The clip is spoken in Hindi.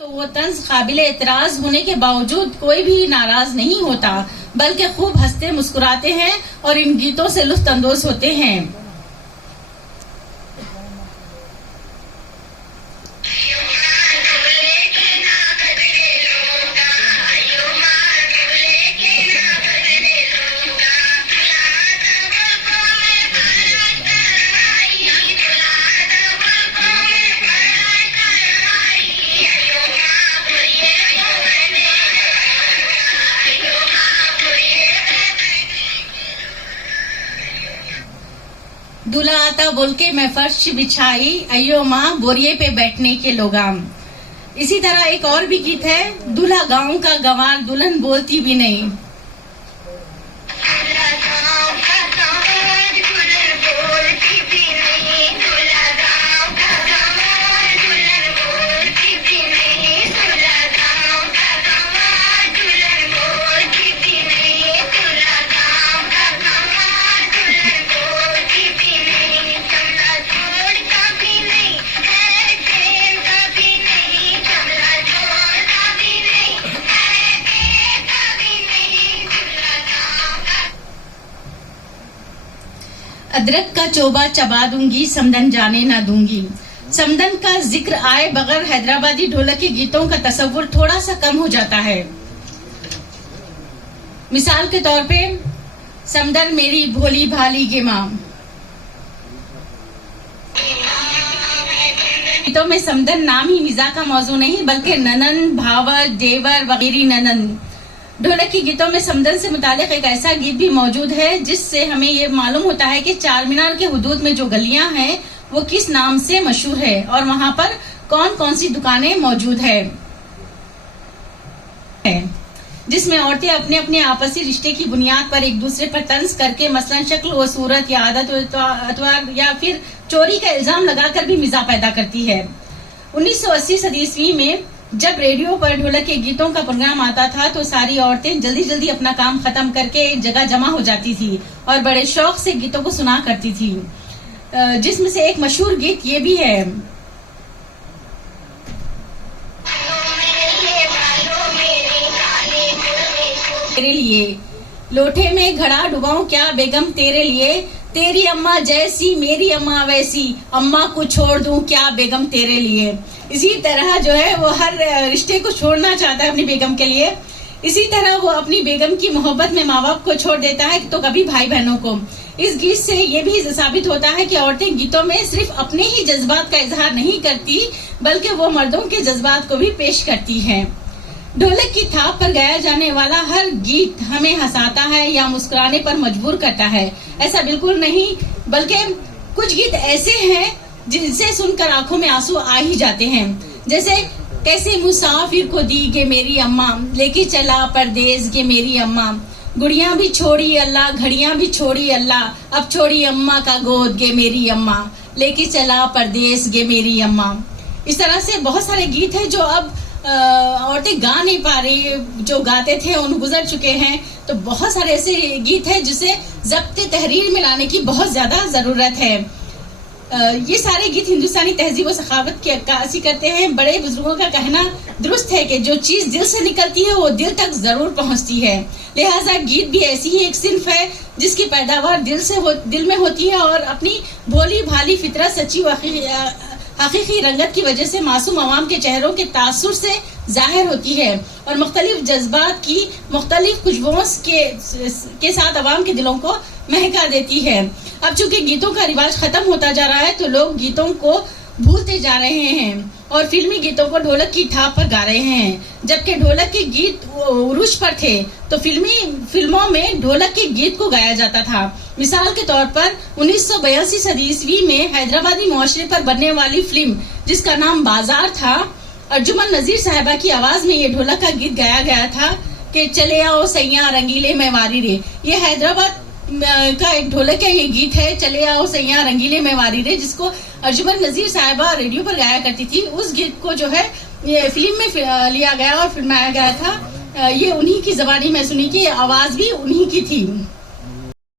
तो वो तंज काबिले एतराज होने के बावजूद कोई भी नाराज नहीं होता, बल्कि खूब हंसते मुस्कुराते हैं और इन गीतों से लुत्फ अंदोज होते हैं। दूल्हा आता बोल के मैं फर्श बिछाई, अयो माँ बोरिये पे बैठने के लोगाम। इसी तरह एक और भी गीत है, दूल्हा गाँव का गंवार दुल्हन बोलती भी नहीं। अदरक का चोबा चबा दूंगी, समदन जाने ना दूंगी। समदन का जिक्र आए बगैर हैदराबादी ढोलक के गीतों का तस्वुर थोड़ा सा कम हो जाता है। मिसाल के तौर पे समदन मेरी भोली भाली गे माँ। गीतों में समदन नाम ही मिजाज का मौजू नहीं, बल्कि ननन, भावर, देवर वगैरह ननन। ढोलक के गीतों में समदन से मुतालिक एक ऐसा गीत भी मौजूद है जिससे हमें ये मालूम होता है कि चार मीनार के हुदूद में जो गलियां हैं वो किस नाम से मशहूर है और वहां पर कौन कौन सी दुकानें मौजूद है, जिसमें औरतें अपने अपने आपसी रिश्ते की बुनियाद पर एक दूसरे पर तंज करके मसलन शक्ल व सूरत या आदत अतवार या फिर चोरी का इल्जाम लगाकर भी मिजाज पैदा करती है। 1980 सदी ईस्वी में जब रेडियो पर ढोलक के गीतों का प्रोग्राम आता था तो सारी औरतें जल्दी जल्दी अपना काम खत्म करके एक जगह जमा हो जाती थी और बड़े शौक से गीतों को सुना करती थी, जिसमें से एक मशहूर गीत ये भी है। तेरे लिए लोटे में घड़ा डुबाऊं क्या बेगम तेरे लिए, तेरी अम्मा जैसी मेरी अम्मा वैसी, अम्मा को छोड़ दूं क्या बेगम तेरे लिए। इसी तरह जो है वो हर रिश्ते को छोड़ना चाहता है अपनी बेगम के लिए। इसी तरह वो अपनी बेगम की मोहब्बत में माँ बाप को छोड़ देता है तो कभी भाई बहनों को। इस गीत से ये भी साबित होता है कि औरतें गीतों में सिर्फ अपने ही जज्बात का इजहार नहीं करती, बल्कि वो मर्दों के जज्बात को भी पेश करती हैं। ढोलक की थाप पर गाया जाने वाला हर गीत हमें हंसाता है या मुस्कुराने पर मजबूर करता है, ऐसा बिल्कुल नहीं, बल्कि कुछ गीत ऐसे हैं जिनसे सुनकर आंखों में आंसू आ ही जाते हैं। जैसे कैसे मुसाफिर को दी गे मेरी अम्मा, लेके चला परदेस गे मेरी अम्मा, गुड़ियां भी छोड़ी अल्लाह घड़ियां भी छोड़ी अल्लाह, अब छोड़ी अम्मा का गोद गे मेरी अम्मा, लेके चला परदेस गे मेरी अम्मा। इस तरह से बहुत सारे गीत हैं जो अब औरतें गा नहीं पा रही, जो गाते थे उन गुजर चुके हैं। तो बहुत सारे ऐसे गीत हैं जिसे ज़ब्त तहरीर में लाने की बहुत ज्यादा जरूरत है। ये सारे गीत हिंदुस्तानी तहजीब और सखावत की अक्कासी करते हैं। बड़े बुजुर्गों का कहना दुरुस्त है कि जो चीज दिल से निकलती है वो दिल तक जरूर पहुंचती है। लिहाजा गीत भी ऐसी ही एक सिंफ है जिसकी पैदावार दिल में होती है और अपनी भोली भाली फितरत, सच्ची हकीकी रंगत की वजह से मासूम अवाम के चेहरों के तासुर से जाहिर होती है और मुख्तलिफ जज्बात की मुख्तलिफ खुशबुओं के साथ अवाम के दिलों को महका देती है। अब चूंकि गीतों का रिवाज खत्म होता जा रहा है तो लोग गीतों को भूलते जा रहे हैं और फिल्मी गीतों को ढोलक की थाप पर गा रहे हैं। जबकि ढोलक के गीत उरूज पर थे तो फिल्मों में ढोलक के गीत को गाया जाता था। मिसाल के तौर पर 1982 सदी ईस्वी में हैदराबादी मुआशरे पर बनने वाली फिल्म जिसका नाम बाजार था, अर्जुमन नजीर साहिबा की आवाज में ये ढोलक का गीत गाया गया था कि चले आओ सैया रंगीले में वारी रे। ये हैदराबाद का एक ढोलक का ये गीत है, चले आओ सैया रंगीले में वारी रे, जिसको अर्जुमन नजीर साहिबा रेडियो पर गाया करती थी। उस गीत को जो है ये फिल्म में लिया गया और फिल्माया गया था। ये उन्हीं की जबानी में सुनी कि आवाज भी उन्हीं की थी।